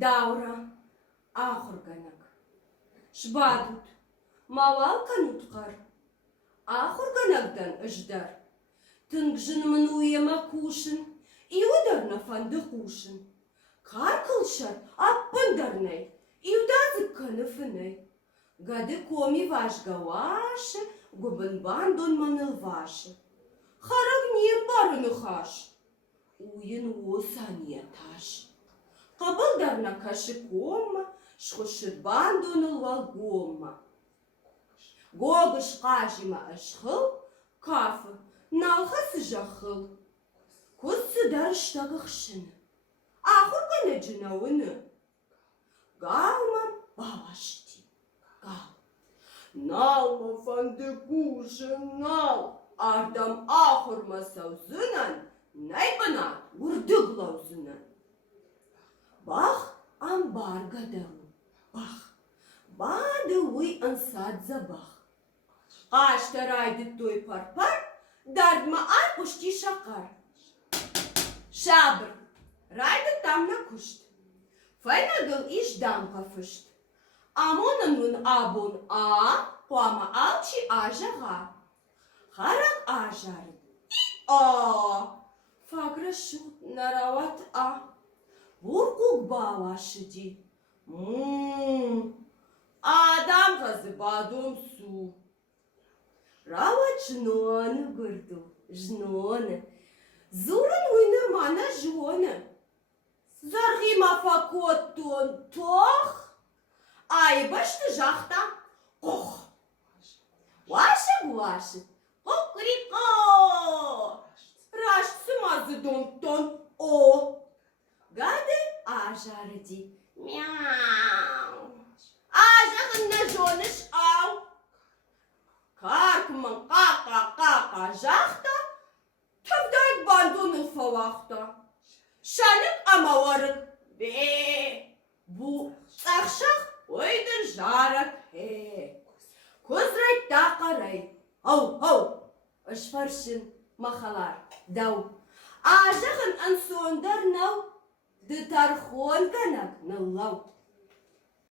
Dauра, ahurganak. Şbadut, mawal kanutkar. Ahurganakdan ıjdar. Tıngжын uyema kuşun, iudarna fandı kuşun. Karkılşar, appındarnay, iudazık kanıfınay. Gadı komi vaşga vaşı, gubın bandon manıl vaşı. Harag niye barını haş? Uyun o saniye taş. Kabıldarna kaşı koma, şkuşır bandonul val goma. Gogış qajima ışhıl, kafı, nalhası jahıl. Kuz sıdar iştagıxşını. Ahur gana cınavını. Galma balaşti. Gal. Nalma fandı kuşun nal. Ardam ahurma savzınan. Naybana vurdıglavzınan. Bach ambar gadavu. Bach. Bada uy ansad bach. Qaştaraydı toy parpar. Dardma ar kuşti şakar. Şabr. Raydı tamna kuşt. Faynagıl iş dampa fışt. Amonanun abun a. Kuama alçi ajağa. Harak ajardı. A. Fagra şut naravat a. Vurguk bavaşıdi. Adam gazı badum su. Rava jnonu gurdu. Jnonu. Zurun uynır mana jonu. Zargima fakotun toh. Ay baştı jahta. Koh. Vaşık vaşık. Kokriko. Raşt sımazı donton o. Gadı ajardi. Miau. Ajahın ne jonuş av. Karkman kaka jahta. Tövdayk bandonul favakta. Şanık ama varık. Be. Bu tsakşak oydun jarak he. Kuzray takaray. Hav. Işfarşın mahalar. Dav. Ajahın ansondar nav. Dıtarxon kanak nıllav.